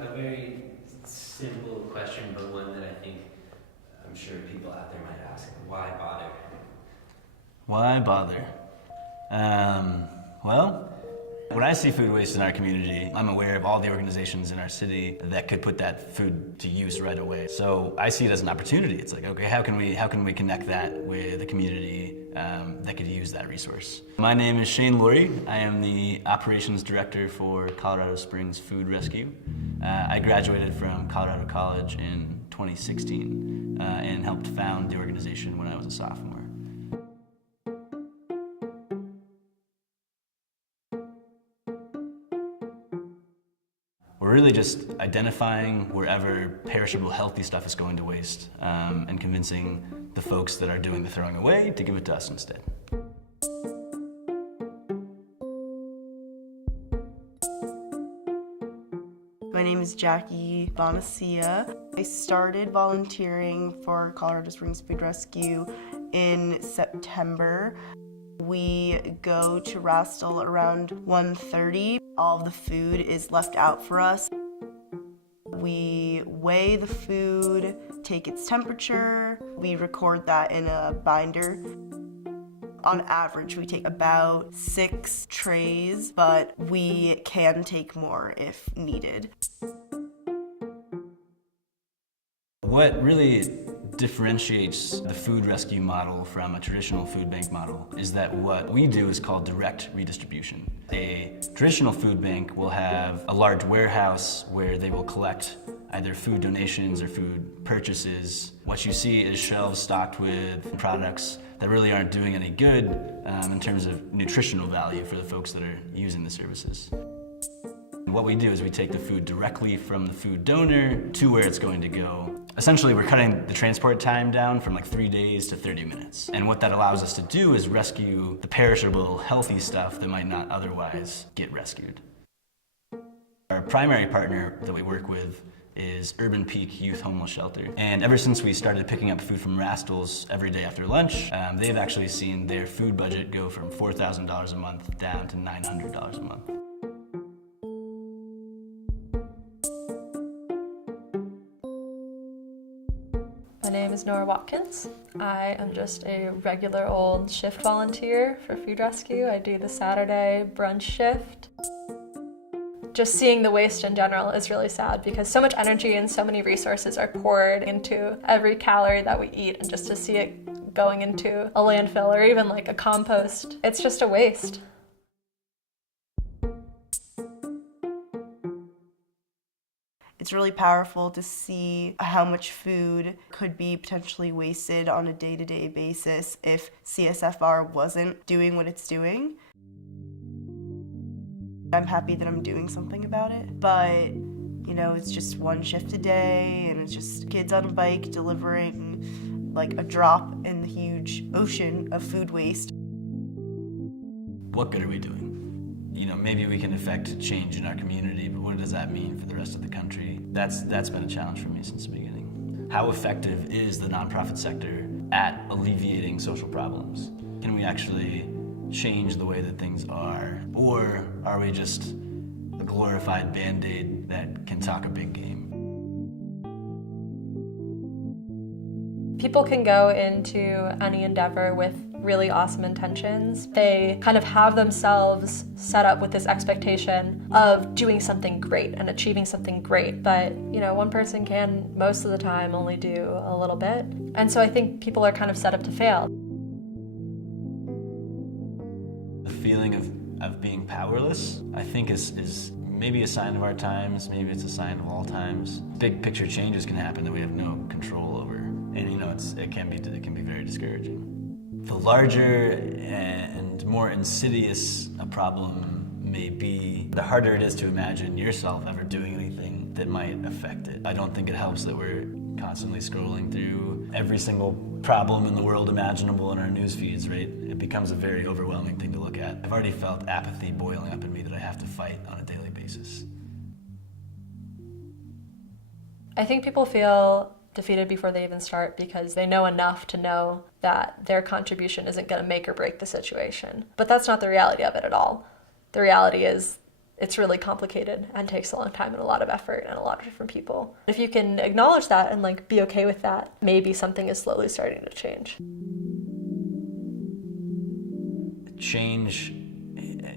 A very simple question, but one that I'm sure people out there might ask: why bother? Why bother? Well, when I see food waste in our community, I'm aware of all the organizations in our city that could put that food to use right away. So I see it as an opportunity. It's like, okay, how can we connect that with a community that could use that resource? My name is Shane Laurie. I am the operations director for Colorado Springs Food Rescue. I graduated from Colorado College in 2016 and helped found the organization when I was a sophomore. We're really just identifying wherever perishable, healthy stuff is going to waste and convincing the folks that are doing the throwing away to give it to us instead. My name is Jackie Bonacia. I started volunteering for Colorado Springs Food Rescue in September. We go to Rastel around 1:30. All of the food is left out for us. We weigh the food, take its temperature. We record that in a binder. On average, we take about 6 trays, but we can take more if needed. What really differentiates the food rescue model from a traditional food bank model is that what we do is called direct redistribution. A traditional food bank will have a large warehouse where they will collect either food donations or food purchases. What you see is shelves stocked with products that really aren't doing any good in terms of nutritional value for the folks that are using the services. What we do is we take the food directly from the food donor to where it's going to go. Essentially, we're cutting the transport time down from like 3 days to 30 minutes. And what that allows us to do is rescue the perishable, healthy stuff that might not otherwise get rescued. Our primary partner that we work with is Urban Peak Youth Homeless Shelter. And ever since we started picking up food from Rastel's every day after lunch, they've actually seen their food budget go from $4,000 a month down to $900 a month. My name is Nora Watkins. I am just a regular old shift volunteer for Food Rescue. I do the Saturday brunch shift. Just seeing the waste in general is really sad because so much energy and so many resources are poured into every calorie that we eat, and just to see it going into a landfill or even like a compost, it's just a waste. It's really powerful to see how much food could be potentially wasted on a day-to-day basis if CSFR wasn't doing what it's doing. I'm happy that I'm doing something about it, but you know, it's just one shift a day and it's just kids on a bike delivering like a drop in the huge ocean of food waste. What good are we doing? You know, maybe we can affect change in our community, but what does that mean for the rest of the country? That's been a challenge for me since the beginning. How effective is the nonprofit sector at alleviating social problems? Can we actually change the way that things are? Or are we just a glorified Band-Aid that can talk a big game? People can go into any endeavor with really awesome intentions. They kind of have themselves set up with this expectation of doing something great and achieving something great, but you know, one person can most of the time only do a little bit. And so I think people are kind of set up to fail. The feeling of being powerless, I think is maybe a sign of our times, maybe it's a sign of all times. Big picture changes can happen that we have no control over. And you know, it can be very discouraging. The larger and more insidious a problem may be, the harder it is to imagine yourself ever doing anything that might affect it. I don't think it helps that we're constantly scrolling through every single problem in the world imaginable in our news feeds, right? It becomes a very overwhelming thing to look at. I've already felt apathy boiling up in me that I have to fight on a daily basis. I think people feel defeated before they even start because they know enough to know that their contribution isn't going to make or break the situation. But that's not the reality of it at all. The reality is It's really complicated and takes a long time and a lot of effort and a lot of different people. If you can acknowledge that and like be okay with that, maybe something is slowly starting to change. Change,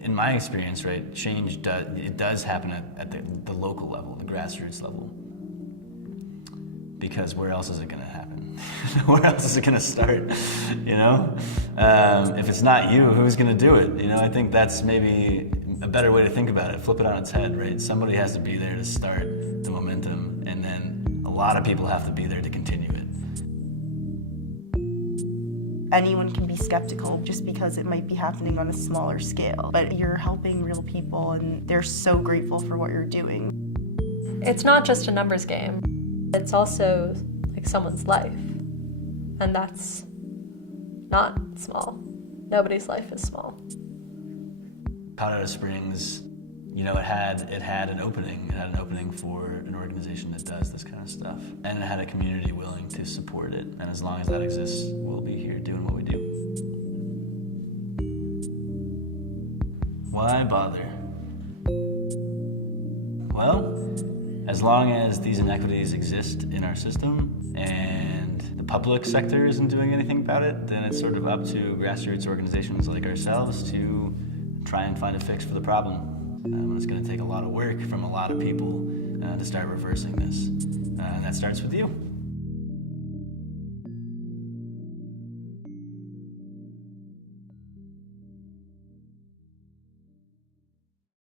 in my experience, right, change does happen at the local level, the grassroots level. Because where else is it gonna happen? Where else is it gonna start, you know? If it's not you, who's gonna do it? You know, I think that's maybe a better way to think about it. Flip it on its head, right? Somebody has to be there to start the momentum, and then a lot of people have to be there to continue it. Anyone can be skeptical just because it might be happening on a smaller scale, but you're helping real people and they're so grateful for what you're doing. It's not just a numbers game. It's also like someone's life, and that's not small. Nobody's life is small. Colorado Springs, you know, it had an opening. It had an opening for an organization that does this kind of stuff, and it had a community willing to support it. And as long as that exists, we'll be here doing what we do. Why bother? Well, as long as these inequities exist in our system and the public sector isn't doing anything about it, then it's sort of up to grassroots organizations like ourselves to try and find a fix for the problem. It's going to take a lot of work from a lot of people to start reversing this. And that starts with you.